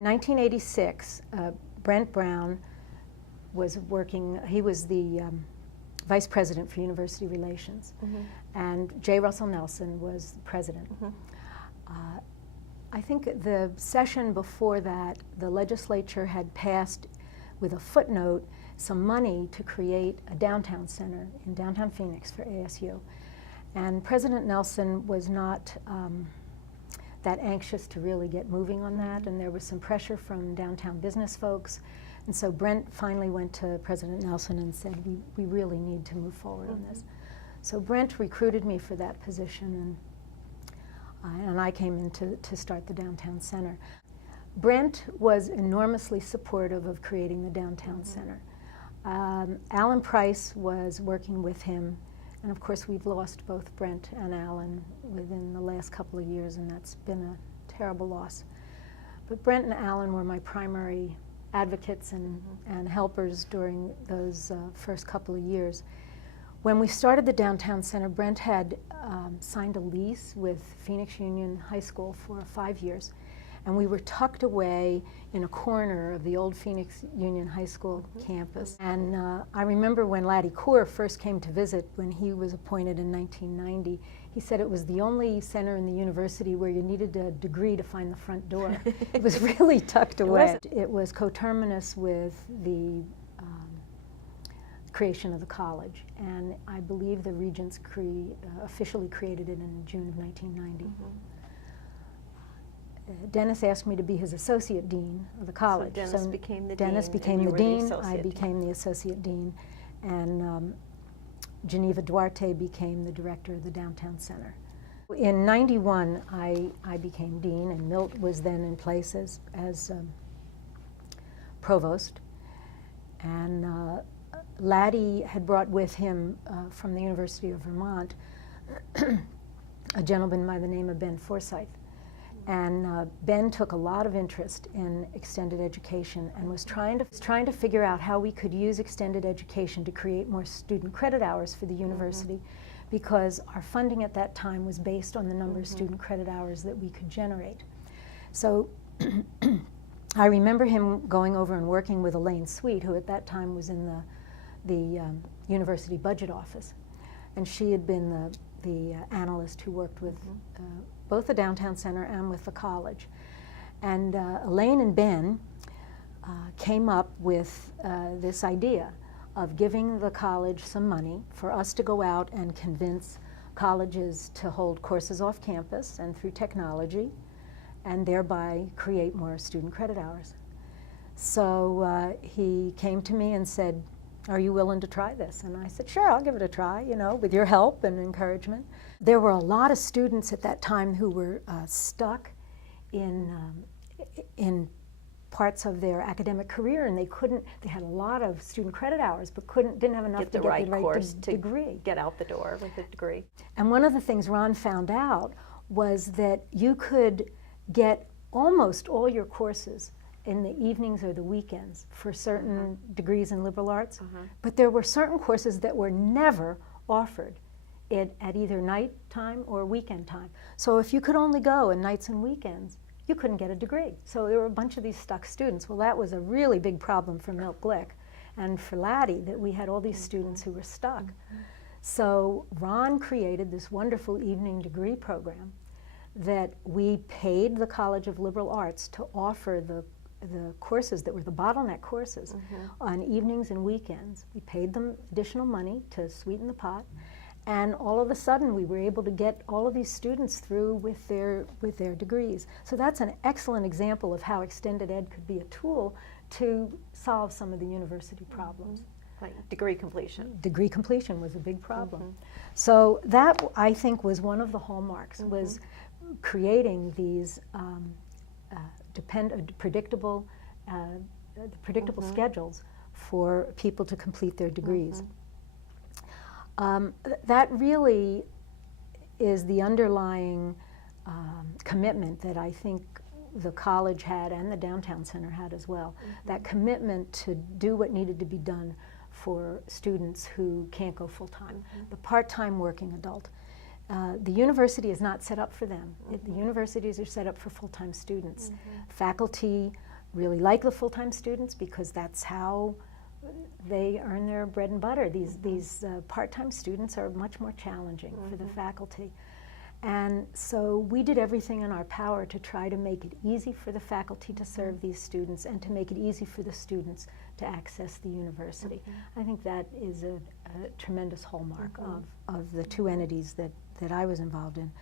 1986, Brent Brown was working, he was the vice president for university relations, and J. Russell Nelson was the president. I think the session before that, the legislature had passed, with a footnote, some money to create a downtown center in downtown Phoenix for ASU. And President Nelson was not that anxious to really get moving on that, and there was some pressure from downtown business folks. And so Brent finally went to President Nelson and said, we really need to move forward on this. So Brent recruited me for that position, and I came in to start the downtown center. Brent was enormously supportive of creating the downtown center. Alan Price was working with him, and of course we've lost both Brent and Alan within the last couple of years, and that's been a terrible loss. But Brent and Alan were my primary advocates and helpers during those first couple of years. When we started the downtown center, Brent had signed a lease with Phoenix Union High School for 5 years, and we were tucked away in a corner of the old Phoenix Union High School campus. And I remember when Laddie Kaur first came to visit when he was appointed in 1990, he said it was the only center in the university where you needed a degree to find the front door. It was really tucked away. It was coterminous with the creation of the college, and I believe the Regents officially created it in June of 1990. Dennis asked me to be his associate dean of the college. So Dennis became the dean. Dennis became the dean, I became the associate dean, and Geneva Duarte became the director of the downtown center. In '91, I became dean, and Milt was then in place as provost. And Laddie had brought with him from the University of Vermont a gentleman by the name of Ben Forsyth. And Ben took a lot of interest in extended education and was trying to figure out how we could use extended education to create more student credit hours for the university, because our funding at that time was based on the number of student credit hours that we could generate. So I remember him going over and working with Elaine Sweet, who at that time was in the university budget office, and she had been the analyst who worked with both the downtown center and with the college. And Elaine and Ben came up with this idea of giving the college some money for us to go out and convince colleges to hold courses off campus and through technology, and thereby create more student credit hours. So he came to me and said, "Are you willing to try this?" And I said, "Sure, I'll give it a try, you know, with your help and encouragement." There were a lot of students at that time who were stuck in parts of their academic career, and they had a lot of student credit hours, but didn't have enough to get the right course to get out the door with a degree. And one of the things Ron found out was that you could get almost all your courses in the evenings or the weekends for certain degrees in liberal arts, but there were certain courses that were never offered at either night time or weekend time. So if you could only go on nights and weekends, you couldn't get a degree. So there were a bunch of these stuck students. Well, that was a really big problem for Milt Glick and for Laddie, that we had all these students who were stuck. So Ron created this wonderful evening degree program that we paid the College of Liberal Arts to offer the courses that were the bottleneck courses on evenings and weekends. We paid them additional money to sweeten the pot, and all of a sudden we were able to get all of these students through with their degrees. So that's an excellent example of how extended ed could be a tool to solve some of the university problems. Like degree completion. Degree completion was a big problem. So that, I think, was one of the hallmarks, was creating these predictable schedules for people to complete their degrees. That really is the underlying commitment that I think the college had and the downtown center had as well. That commitment to do what needed to be done for students who can't go full-time, the part-time working adult. The university is not set up for them. The universities are set up for full-time students. Faculty really like the full-time students because that's how they earn their bread and butter. These part-time students are much more challenging for the faculty. And so we did everything in our power to try to make it easy for the faculty to serve these students and to make it easy for the students to access the university. I think that is a tremendous hallmark of the two entities that I was involved in.